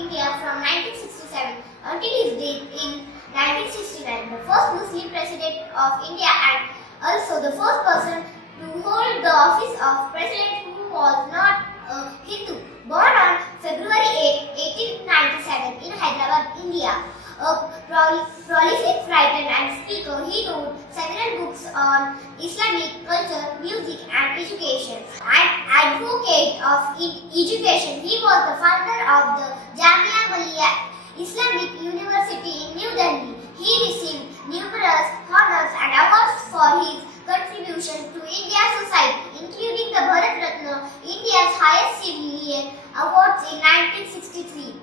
India from 1967 until his death in 1969. The first Muslim president of India and also the first person to hold the office of president who was not a Hindu. Born on February 8, 1897 in Hyderabad, India. A prolific writer and speaker, he wrote several books on Islamic culture, music and education. An advocate of education, he was the founder of the Jamia Millia Islamic University in New Delhi. He received numerous honors and awards for his contribution to India's society, including the Bharat Ratna, India's highest civilian awards in 1963.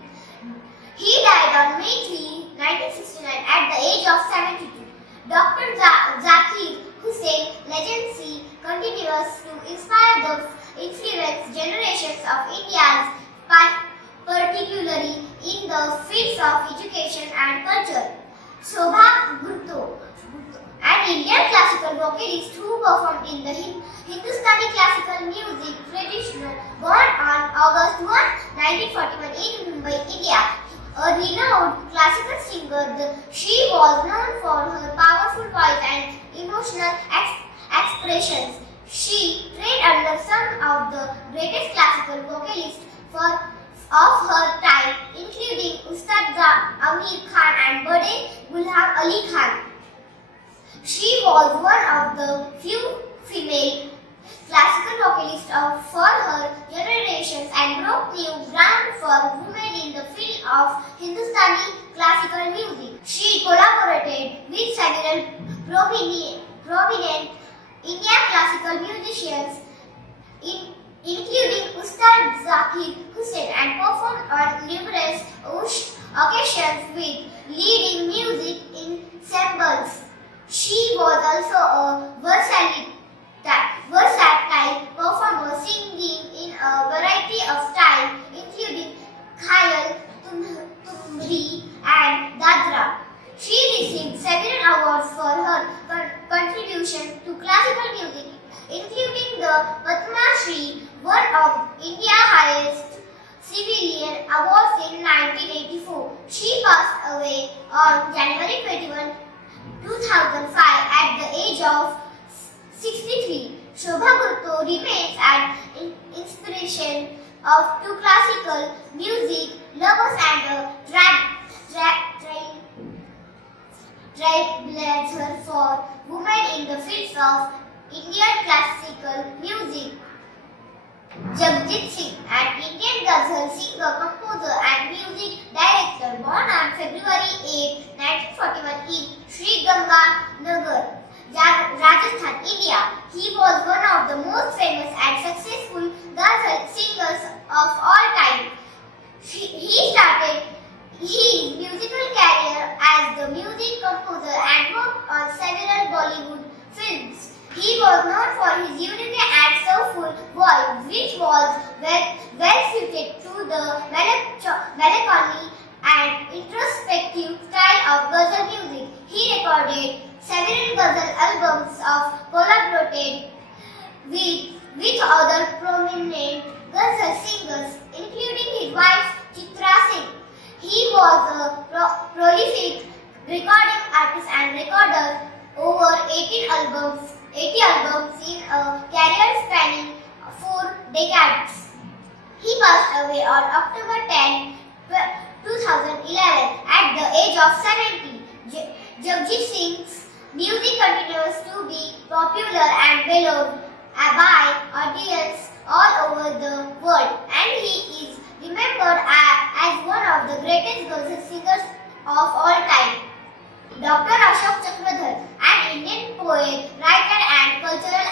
He died on May 3, 1969 at the age of 72. Dr. Zakir Hussein's legacy continues to inspire the influence generations of Indians, particularly in the fields of education and culture. Shobha Gurto, an Indian classical vocalist who performed in the Hindustani classical music tradition, born on August 1, 1941 in Mumbai, India. A renowned classical singer, she was known for her powerful voice and emotional expressions. She trained under some of the greatest classical vocalists of her time, including Ustad Amir Khan and Bade Gulham Ali Khan. She was one of the few female classical vocalists for her generations and broke new ground for women in the field of Hindustani classical music. She collaborated with several prominent Indian classical musicians, including Ustad Zakir Hussain, and performed on numerous occasions with leading music ensembles. She was also a versatile performer, singing in a variety of styles, including Khayal, Tumri, and Dadra. She received several awards for her contribution to classical music, including the Padma Shri, one of India's highest civilian awards in 1984. She passed away on January 21, 2005 at the age of 63. Shobha Gurto remains an inspiration to classical music lovers and a trailblazer for women in the fields of Indian classical music. Jagjit Singh, an Indian ghazal singer, composer and music director, born on February 8, 1941 in Sri Ganganagar, Rajasthan, India. He was one of the most famous and successful ghazal singers of all time. He started his musical career as the music composer and worked on several Bollywood films. He was known for his unique and soulful voice, which was well suited to the melancholy and introspective style of ghazal music. He recorded several ghazal albums of collaborated with other prominent ghazal singers, including his wife Chitra Singh. He was a prolific recording artist and recorded over 80 albums in a career spanning 4 decades. He passed away on October 10, 2011 at the age of 70. Jagjit Singh's music continues to be popular and beloved by audiences all over the world, and he is remembered as one of the greatest ghazal singers of all time. Dr. Ashok Chakradhar, an Indian poet, writer and cultural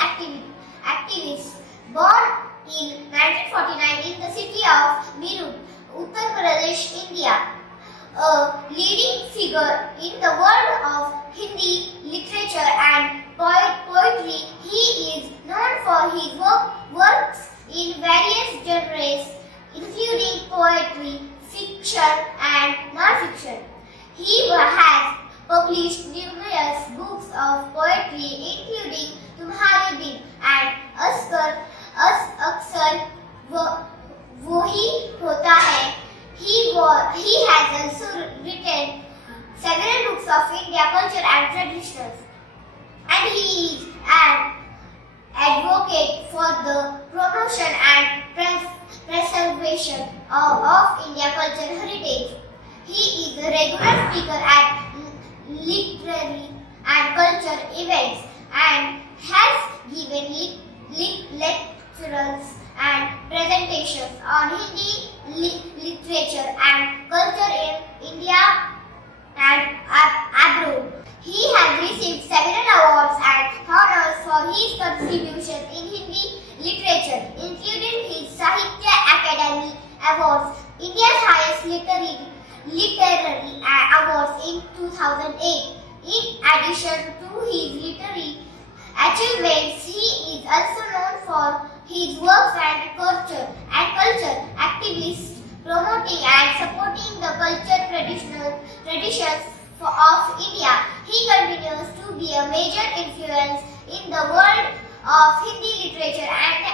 activist, born in 1949 in the city of Meerut, Uttar Pradesh, India. A leading figure in the world of Hindi literature and poetry, he is known for his works in various genres, including poetry, fiction and non-fiction. He has published numerous books of poetry, including Tumhare Din and Aksar Wohi Hota Hai. He was India culture and traditions. And he is an advocate for the promotion and preservation of India cultural heritage. He is a regular speaker at literary and culture events and has given lectures and presentations on Hindi literature and culture in India and abroad. He has received several awards and honors for his contributions in Hindi literature, including his Sahitya Academy Awards, India's highest literary awards in 2008. In addition to his literary achievements, he is also known for his works and culture activists promoting and supporting the traditions of India. He continues to be a major influence in the world of Hindi literature and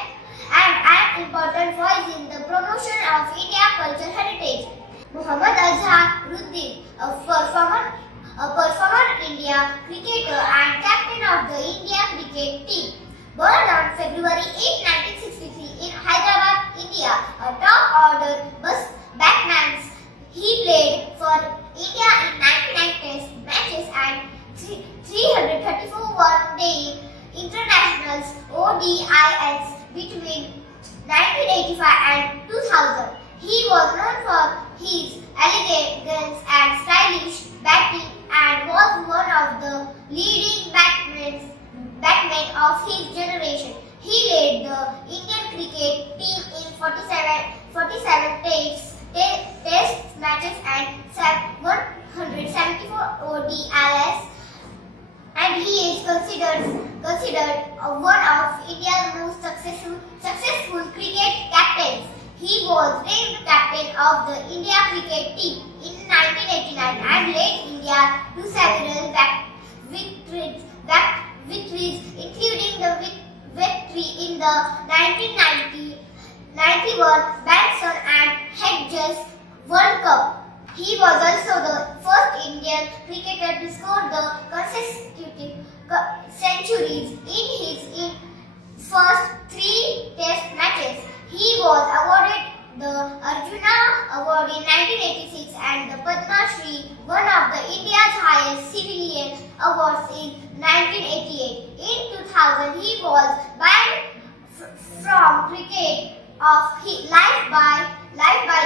an important voice in the promotion of India cultural heritage. Muhammad Azharuddin, a former India cricketer and captain of the India cricket team. Born on February 8, 1963 in Hyderabad, India, a top-order batsman, he played for India in 99 test matches and 334 one-day internationals (ODIs) between 1985 and 2000. He was known for his elegance and stylish batting and was one of the leading batsmen of his generation. He led the Indian cricket team in 47 test matches and 174 ODIs, and he is considered one of India's most successful cricket captains. He was named captain of the India cricket team in 1989 and led India to several victories, including the victory in the 1991 Benson and Hedges World Cup. He was also the first Indian cricketer to score the consecutive centuries in his first 3 test matches. He was awarded the Arjuna Award in 1986 and the Padma Shri, one of the India's highest civilian awards, in 1988. In 2000, he was banned from cricket life by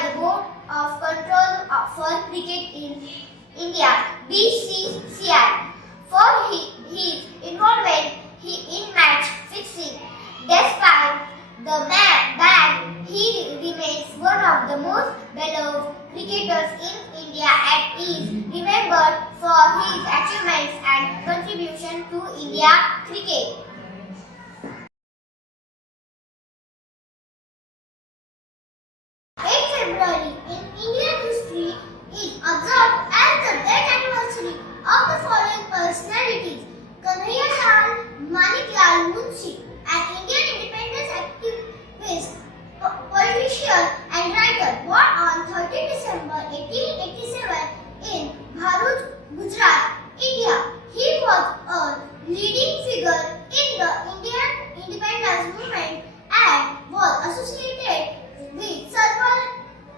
the Board of Control for Cricket in India (BCCI) for his involvement in match fixing. Despite the ban, he remains one of the most beloved cricketers in India and is remembered for his achievements and contribution to India cricket. 8th February in Indian history is observed as the death anniversary of the following personalities: Kanhaiya Maniklal Munshi, an Indian independence activist, politician and writer, born on 13 December 1887 in Bharuch, Gujarat, India. He was a leading figure in the Indian independence movement and was associated with several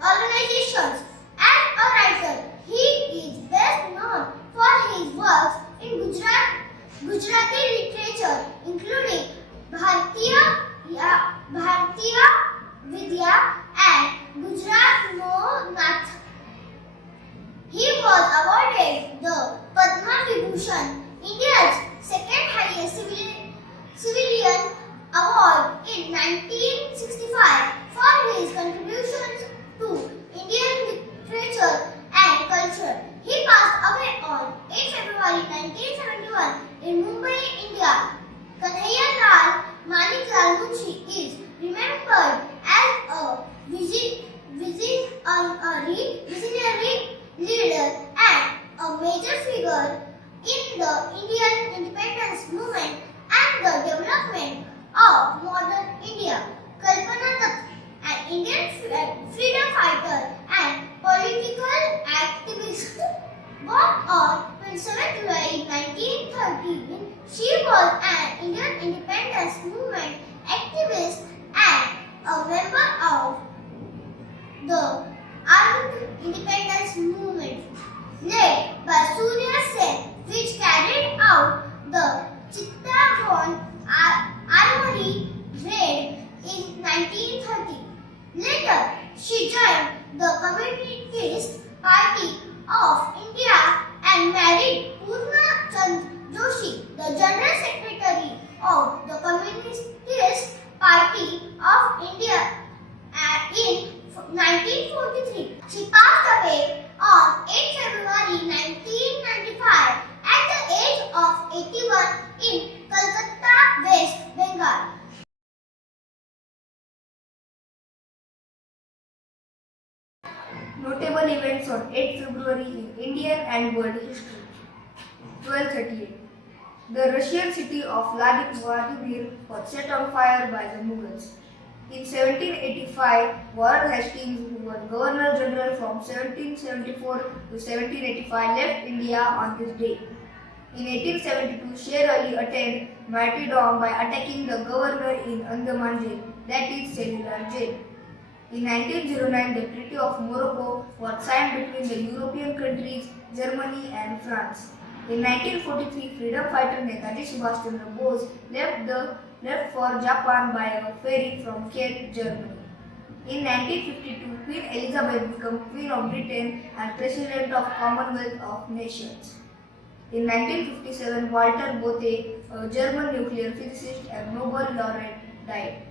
organizations. As a writer, he is best known for his works in Gujarati literature, including Bharatiya Vidya and Gujarat No Nath. He was awarded the Padma Vibhushan, India's second highest civilian award, in 1965 for his contributions to Indian literature and culture. He passed away on 8 February 1971 in Mumbai, India. Kanhaiya Maniklal Munshi is remembered as a visionary leader and a major figure in the Indian independence movement and the development of modern India. Kalpana Dutt, an Indian freedom fighter and political activist, born on 27 in 1913, she was an Indian independence movement activist and a member of the armed independence movement led by Surya Sen, which carried out the Chittagong Armory raid in 1930. Later, she joined the Communist Party of India and married Purna Chand Joshi, the General Secretary of the Communist Party of India in 1943. She passed away on 8 February 1995 at the age of 81 in Kolkata, West Bengal. Notable events on 8 February in Indian and world history. 1238. The Russian city of Vladimir was set on fire by the Mughals. In 1785, Warren Hastings, who was Governor General from 1774 to 1785, left India on this day. In 1872, Sher Ali attained martyrdom by attacking the governor in Andaman jail, that is Cellular jail. In 1909, the Treaty of Morocco was signed between the European countries, Germany and France. In 1943, freedom fighter Netaji Subhash Chandra Bose left for Japan by a ferry from Kiel, Germany. In 1952, Queen Elizabeth became Queen of Britain and President of Commonwealth of Nations. In 1957, Walter Bothe, a German nuclear physicist and Nobel laureate, died.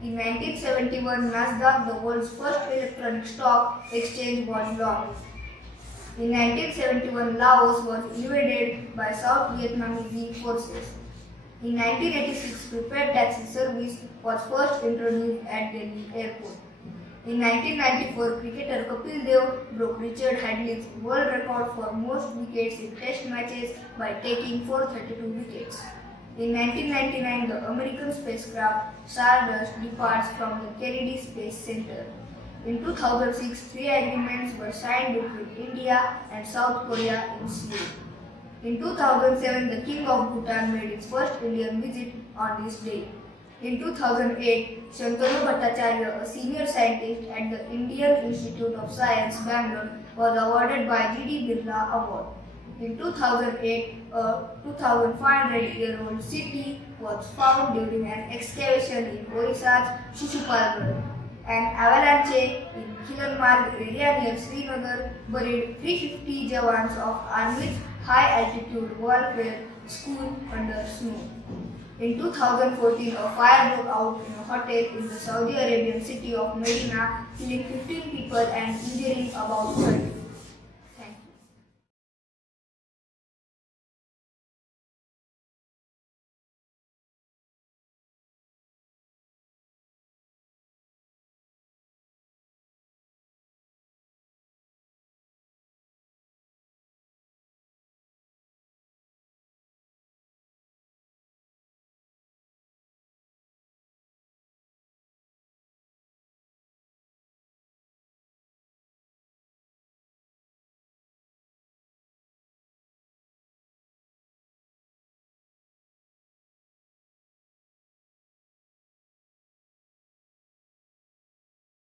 In 1971, Nasdaq, the world's first electronic stock exchange, was launched. In 1971, Laos was invaded by South Vietnamese forces. In 1986, prepaid taxi service was first introduced at Delhi airport. In 1994, cricketer Kapil Dev broke Richard Hadley's world record for most wickets in test matches by taking 432 wickets. In 1999, the American spacecraft Stardust departs from the Kennedy Space Center. In 2006, 3 agreements were signed between India and South Korea in Seoul. In 2007, the King of Bhutan made his first Indian visit on this day. In 2008, Shantanu Bhattacharya, a senior scientist at the Indian Institute of Science, Bangalore, was awarded by G.D. Birla Award. In 2008, a 2,500-year-old city was found during an excavation in Odisha's Shishupalgarh. An avalanche in Kilanmarg area near Srinagar buried 350 Jawans of Army's high-altitude warfare school under snow. In 2014, a fire broke out in a hotel in the Saudi Arabian city of Medina, killing 15 people and injuring about 30.